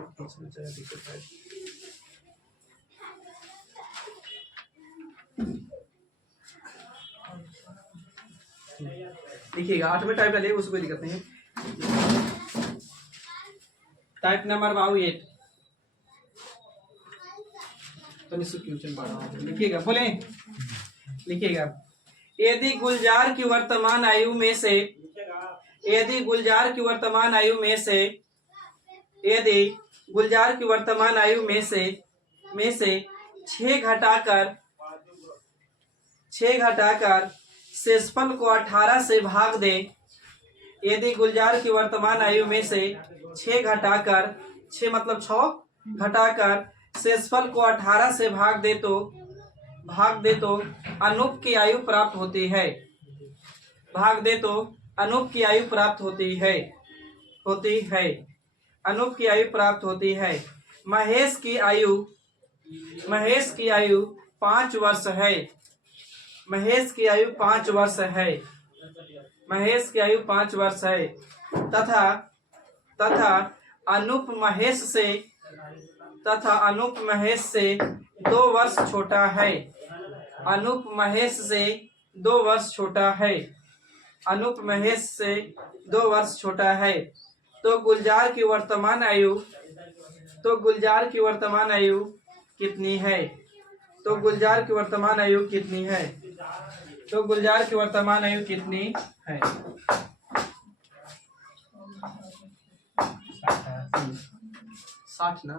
देखिएगा 8वें टाइप ले, उसको कोई दिक्कत नहीं है। टाइप नंबर बाबू 8। तो लिखिएगा, बोले लिखिएगा। यदि गुलजार की वर्तमान आयु में से यदि गुलजार की वर्तमान आयु में से 6 घटाकर शेषफल को 18 से भाग दे। यदि गुलजार की वर्तमान आयु में से 6 घटाकर 6 मतलब 6 घटाकर शेषफल को 18 से भाग दे तो अनूप की आयु प्राप्त होती है। अनूप की आयु प्राप्त होती है। महेश की आयु 5 वर्ष है। महेश की आयु 5 वर्ष है तथा अनूप महेश से 2 वर्ष छोटा है। अनूप महेश से 2 वर्ष छोटा है। अनूप महेश से 2 वर्ष छोटा है। तो गुलजार की वर्तमान आयु कितनी है? तो गुलजार की वर्तमान आयु कितनी है? तो गुलजार की वर्तमान आयु कितनी है? 60 ना।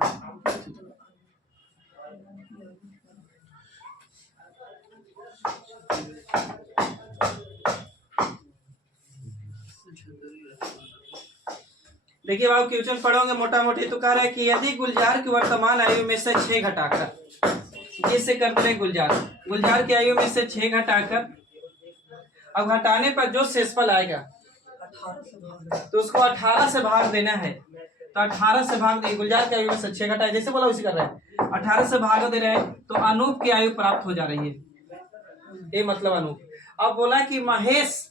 देखिए बाबू क्वेश्चन पढ़ोगे मोटा मोटी तो कह रहा है कि यदि गुलजार की वर्तमान आयु में से 6 घटाकर, जिससे करते रहे गुलजार की आयु में से 6 घटाकर, अब घटाने पर जो शेषफल आएगा 18 से भाग तो उसको 18 से भाग देना है। तो 18 से भाग दे, गुलजार की आयु में से 6 घटाए, जैसे बोला उसी कर रहे हैं, 18 से भाग दे रहे हैं तो अनूप की आयु प्राप्त हो जा रही है। ये मतलब अनूप। अब बोला कि महेश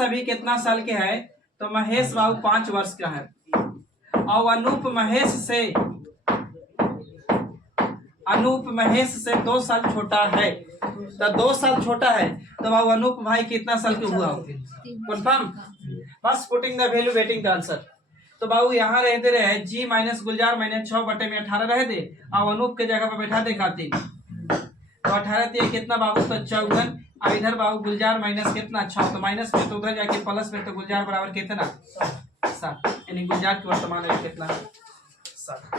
अभी कितना साल के है? तो महेश बाबू 5 वर्ष का है और अनूप महेश से 2 साल छोटा है। तो 2 साल छोटा है तो बाबू अनूप भाई कितना साल के हुआ होगा? कंफर्म? बस putting the value waiting the answer. तो बाबू यहाँ रह दे रहे हैं जी माइनस गुलजार माइनस 6/18 रह दे और अनूप के जगह पर बैठा दे खाते। तो 18 कितना बाबू? तो 54। और इधर बाबू गुलजार माइनस कितना? 6। तो माइनस में तो उधर जाके प्लस में, तो गुलजार बराबर कितना? 7। यानी गुलजार की वर्तमान आयु कितना है? 7।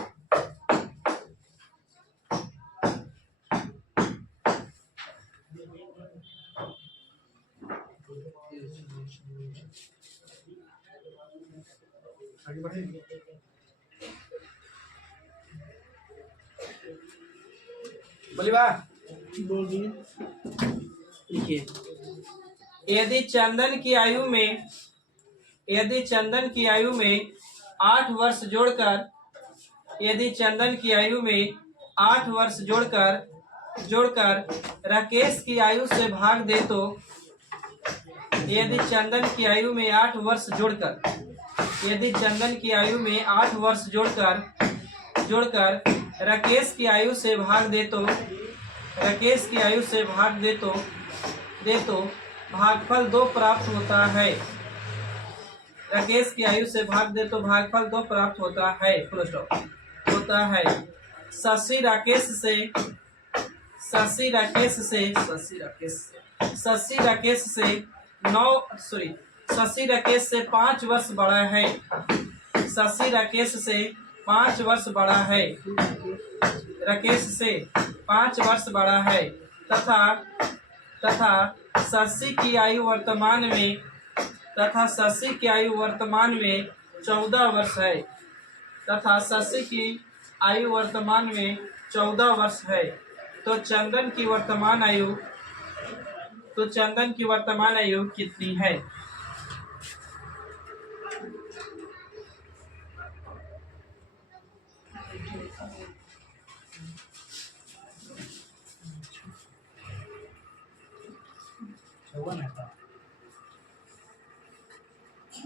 आगे बढ़े। बोली बा देखिए, यदि चंदन की आयु में 8 वर्ष जोड़कर, यदि चंदन की आयु में 8 वर्ष जोड़कर राकेश की आयु से भाग दे तो, यदि चंदन की आयु में 8 वर्ष जोड़कर, यदि चंदन की आयु में 8 वर्ष जोड़कर राकेश की आयु से भाग दे तो, राकेश की आयु से भाग दे तो भागफल 2 प्राप्त होता है। राकेश की आयु से भाग दे तो भागफल 2 प्राप्त होता है। Full stop. होता है। शशि राकेश से 5 वर्ष बड़ा है। शशि राकेश से 5 वर्ष बड़ा है। राकेश से 5 वर्ष बड़ा है तथा शशि की आयु वर्तमान में 14 वर्ष है। तथा शशि की आयु वर्तमान में 14 वर्ष है। तो चंदन की वर्तमान आयु कितनी है?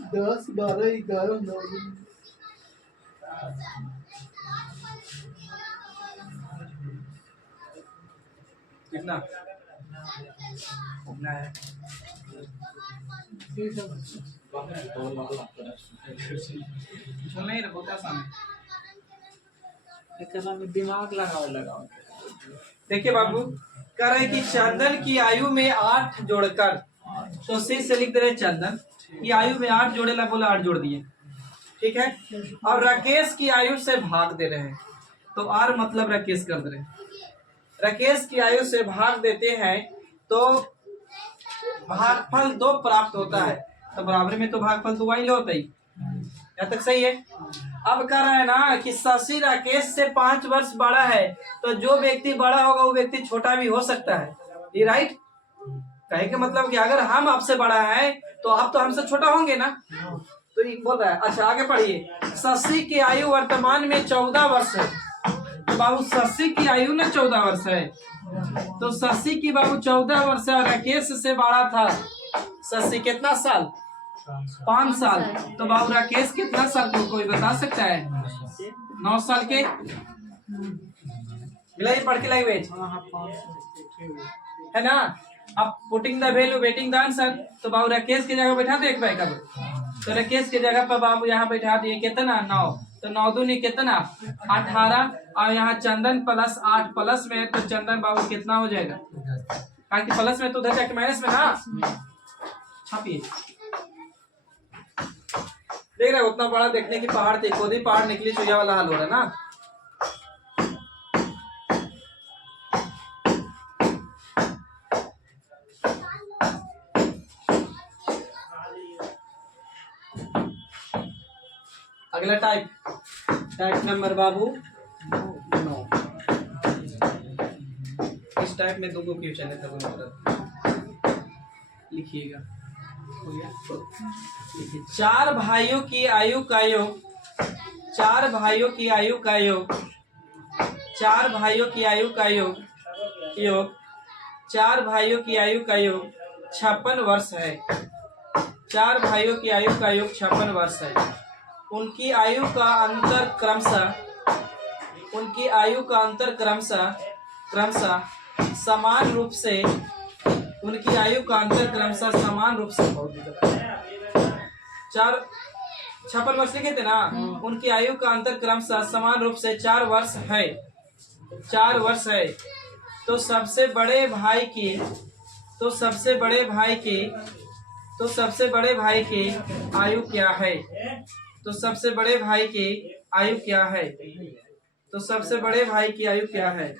दस 12 11 9 कितना है? नहीं बहुत आसान है। में दिमाग लगाओ। देखिए बाबू कह रहे कि चंदन की आयु में 8 जोड़कर, तो सी से लिख दे रहे चंदन की आयु में 8 जोड़ेला, बोला 8 जोड़ दिए, ठीक है। और राकेश की आयु से भाग दे रहे हैं, तो आर मतलब राकेश कर दे रहे हैं। राकेश की आयु से भाग देते हैं तो भागफल 2 प्राप्त होता है। तो बराबर में तो भागफल 2 ही होता ही। यहाँ तक सही है। अब कह रहा है ना कि शशि राकेश से 5 वर्ष बड़ा है, तो जो व्यक्ति बड़ा होगा वो व्यक्ति छोटा भी हो सकता है। ये राइट कहे के मतलब कि अगर हम आपसे बड़ा है तो आप तो हमसे छोटा होंगे ना। तो ये बोल रहा है। अच्छा आगे पढ़िए। शशि की आयु वर्तमान में 14 वर्ष है। तो बाबू शशि की आयु ना 14 वर्ष है, तो शशि की बाबू 14 वर्ष है और राकेश से बड़ा था। शशि कितना साल? 5 साल। तो बाबू राकेश कितना साल को कोई बता सकता है? 9 साल के। पढ़ के लैंग्वेज है ना। अब putting the value waiting the answer, तो बाबू राकेश की जगह बैठा दो एक भाई का, तो राकेश की जगह पर बाबू यहाँ बैठा दिए कितना 9, तो 9 दूनी कितना 18, और यहाँ चंदन प्लस 8 प्लस में, तो चंदन बाबू कितना हो जाएगा, ताकि प्लस में तो उधर जाके माइनस में ना छापिए। देख रहे हो उतना बड़ा देखने की पहाड़ थी, खुद ही पहाड़ निकली, चुया वाला हाल हो रहा है ना। अगला टाइप नंबर बाबू 9। इस टाइप में 2 क्वेश्चन है, तब लिखिएगा। हो गया तो लिखिए, 4 भाइयों की आयु का योग, 4 भाइयों की आयु का योग, 4 भाइयों की आयु का योग 4 भाइयों की आयु का योग 56 वर्ष है। 4 भाइयों की आयु का योग 56 वर्ष है। उनकी आयु का अंतर क्रमशः, उनकी आयु का अंतर क्रमशः समान रूप से, उनकी आयु का अंतर क्रमशः समान रूप से 56 वर्ष लिखे थे ना, उनकी आयु का अंतर क्रमशः समान रूप से 4 वर्ष है, 4 वर्ष है। तो सबसे बड़े भाई की, तो सबसे बड़े भाई की, तो सबसे बड़े भाई की आयु क्या है, तो सबसे बड़े भाई की आयु क्या है, तो सबसे बड़े भाई की आयु क्या है।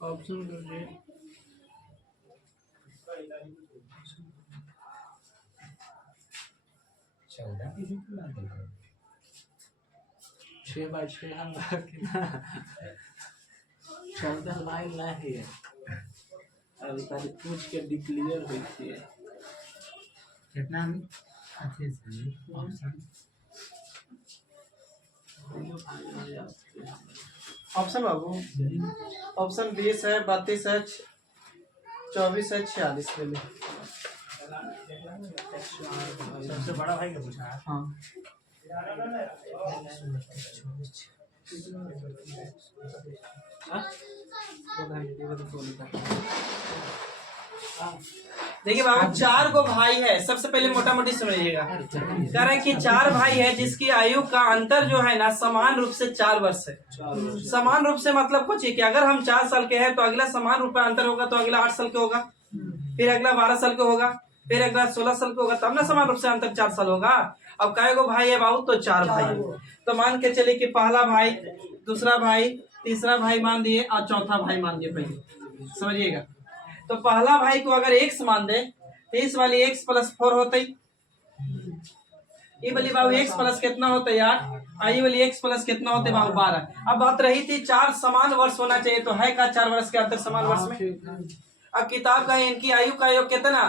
ऑप्शन दीजिए। 6x6 हम 14 लाइन ना है, अभी तारी पूछ के डिक्लेयर हुई थी कितना अच्छे से ऑप्शन बाबू, ऑप्शन 20 है, 32 है, 24 है, 46 ले लो। सबसे बड़ा भाई का पूछा है। हाँ देखिए बाबू, 4 गो भाई है। सबसे पहले मोटा मोटी समझिएगा, कह रहे हैं कि 4 भाई है जिसकी आयु का अंतर जो है ना समान रूप से 4 वर्ष है। समान रूप से मतलब कुछ है कि अगर हम 4 साल के हैं तो अगला समान रूप में अंतर होगा, तो अगला 8 साल का होगा, फिर अगला 12 साल का होगा, फिर अगला 16 साल का होगा, तब ना समान रूप से अंतर 4 साल होगा। अब काय गो भाई है बाबू, तो 4 भाई। तो मान के चले कि पहला भाई, दूसरा भाई, तीसरा भाई मान दिए और चौथा भाई मान दिए। पहले समझिएगा, तो पहला भाई को अगर x मान दे तो इस वाली x + 4 होते, ये वाली बाबू x प्लस कितना होता है 8, आई वाली x प्लस कितना होते बाबू 12। अब बात रही थी 4 समान वर्ष होना चाहिए, तो है का 4 वर्ष के अंतर समान वर्ष में। अब किताब का इनकी आयु का योग कितना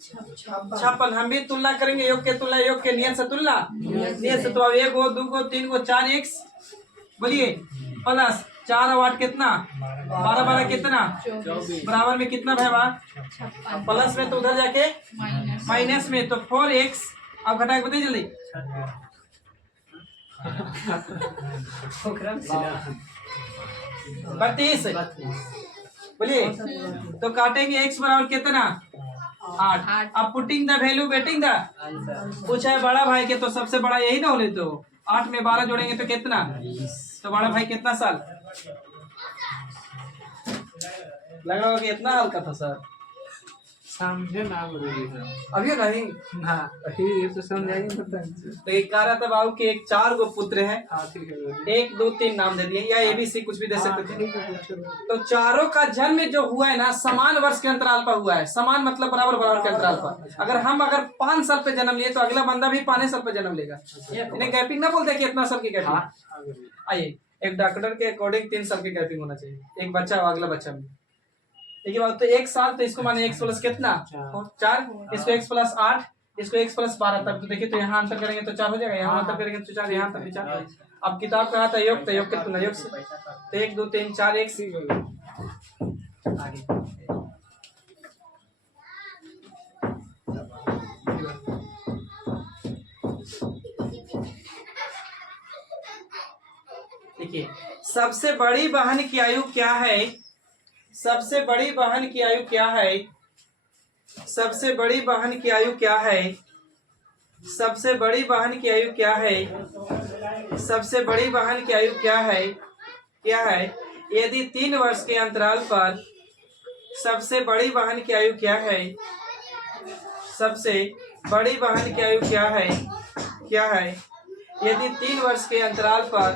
56। हम भी तुलना करेंगे, योग के तुलना, योग के नियत से तुलना, नियत से। तो अब 1 गो 2 गो 3 गो 4 x बोलिए प्लस 4 और 8 कितना 12, 12 कितना बराबर में कितना भाई प्लस में, तो उधर जाके माइनस में, तो 4x। अब घटा के बताइए जल्दी। 32 बोलिए, तो काटेंगे x बराबर कितना 8। अब putting the value waiting the, पूछा है बड़ा भाई के, तो सबसे बड़ा यही ना होने, तो 8 में 12 जोड़ेंगे तो कितना, तो बड़ा भाई कितना साल लग रहा होगा कि इतना हल्का था सर, समझे ना बोलिए सब। अभी नहीं। ना ये तो समझाइए पता नहीं। तो एक कह रहा था बाबू कि एक 4 गो पुत्र है, हाँ ठीक है बोलिए। 1 2 3 नाम दे दिए या ABC कुछ भी दे सकते थे। ठीक है पूछो। तो चारों का जन्म जो हुआ है ना समान वर्ष के अंतराल पर हुआ है। समान मतलब बराबर बराबर के अंतराल पर। अगर 5 साल पे जन्म लिए तो अगला बंदा भी 5 साल पे जन्म लेगा। इन्हें गैपिंग ना बोलते कि इतना साल की गैपिंग। हाँ बोलिए। आइए, एक डॉक्टर के अकॉर्डिंग 3 साल की गैपिंग होना चाहिए, एक बच्चा और अगला बच्चा में। देखिए बात, तो 1 साल तो इसको माने x प्लस कितना 4, इसको x प्लस 8, इसको x प्लस 12। तब तो देखिए तो यहाँ अंतर करेंगे तो 4 हो जाएगा, यहाँ अंतर करेंगे तो 4, यहाँ तक 4। अब किताब कहा था योग, तो योग कितना योग से तो 1 2 3 4 x आगे। देखिए सबसे बड़ी बहन की आयु क्या है, सबसे बड़ी बहन की आयु क्या है, सबसे बड़ी बहन की आयु क्या है, सबसे बड़ी बहन की आयु क्या है, सबसे बड़ी बहन की आयु क्या है, क्या है यदि 3 वर्ष के अंतराल पर, सबसे बड़ी बहन की आयु क्या है, सबसे बड़ी बहन की आयु क्या है, क्या है यदि 3 वर्ष के अंतराल पर,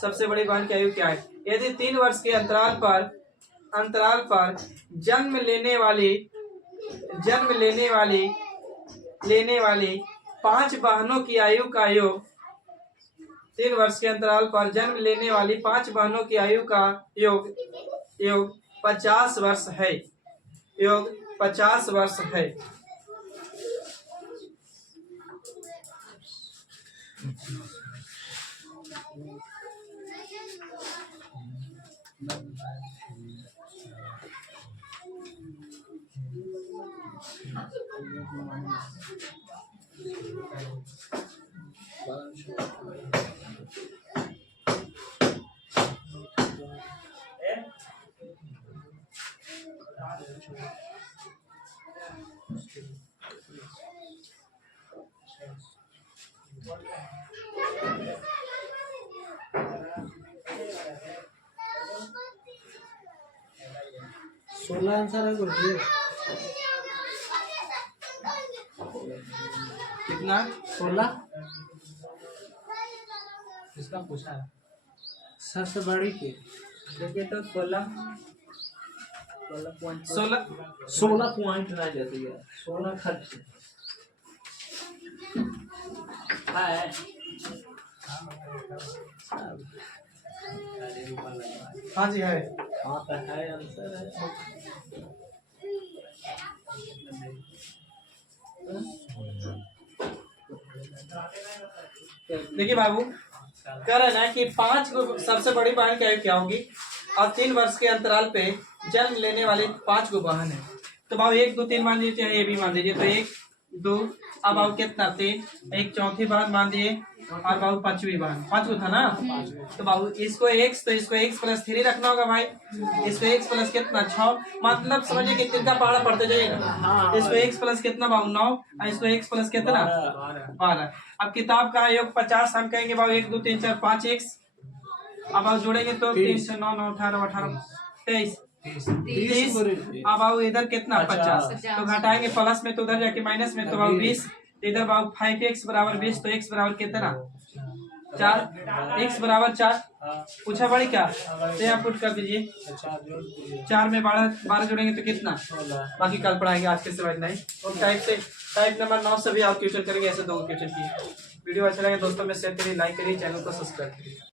सबसे बड़ी बहन की आयु क्या है यदि 3 वर्ष के अंतराल पर जन्म लेने वाली 5 बहनों की आयु का योग, 3 वर्ष के अंतराल पर जन्म लेने वाली 5 बहनों की आयु का योग 50 वर्ष है, योग 50 वर्ष है। सोलह आंसर है बोलिए। कितना 16 इसका पूछा है। सबसे बड़ी के देखिए तो 16 पॉइंट रह जाती है, 16 खर्च है। हाँ जी है। हाँ तो है आंसर है। देखिए बाबू कह रहे ना कि 5 को सबसे बड़ी बहन की आयु क्या होगी और 3 वर्ष के अंतराल पे जन्म लेने वाली 5 को बहन है। तो बाबू 1 2 3 मान दीजिए, ये भी मान दीजिए। तो 1 2 अब बाबू कितना 3, एक चौथी बहन मान दिए और बाबू 5वीं बहन, 5 को था ना। तो बाबू इसको x, तो इसको x प्लस 3 रखना होगा भाई। इसको x प्लस कितना 6, मतलब समझिए कि तिनका पहाड़ा पड़ते जाइएगा। इसको x प्लस कितना बाबू 9 और इसको x प्लस कितना 12। अब किताब का योग 50, हम कहेंगे बाबू 1 2 3 4 5 x। अब आप जोड़ेंगे तो 3 से 9 9 18 18 23 30। अब बाबू इधर कितना 50, तो घटाएंगे प्लस में तो उधर जाके माइनस में, तो बाबू 20। इधर बाबू 5x बराबर 20, तो x बराबर कितना 4, x बराबर 4। पूछा बड़ी क्या, तो यहाँ पुट कर दीजिए। 4 में 12 जोड़ेंगे तो कितना, बाकी कल पढ़ाएंगे, आज के सिवाय नहीं। और टाइप नंबर 9 से भी आप क्वेश्चन करेंगे, ऐसे 2 क्वेश्चन किए। वीडियो अच्छा लगे दोस्तों में शेयर करिए, लाइक करिए, चैनल को सब्सक्राइब करिए।